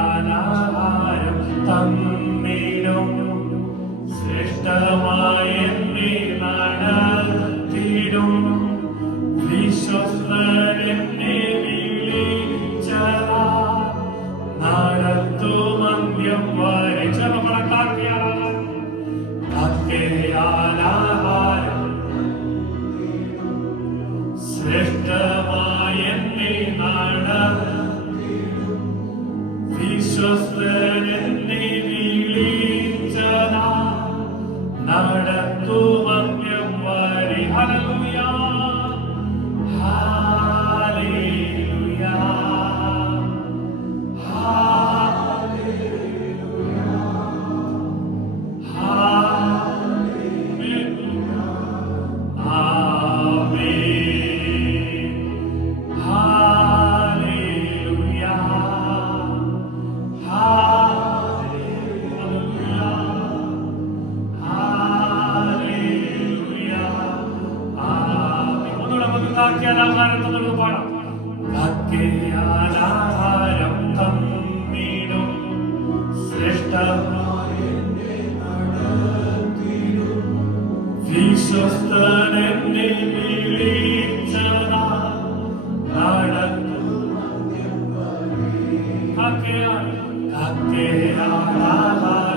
ആഹാരം തന്നിടും ശ്രേഷ്ഠമായ എന്നെ നടത്തിടും വിശ്വസ്തൻ എന്നെ വിളിച്ചതാ നടത്തും അന്ത്യം വരെ ആഹാരം ശ്രേഷ്ഠമായ എന്നെ നടത്തിടും വിശ്വസ്തൻ എന്നെ വിളിച്ചതാ നടത്തും അന്ത്യം വരെ. ഹല്ലേലൂയ ഹല്ലേലൂയ ആഹാരം തന്നിടും ശ്രേഷ്ഠമായ വിശ്വസ്തൻ എന്നെ വിളിച്ചതാ നടത്തും ആഹാരം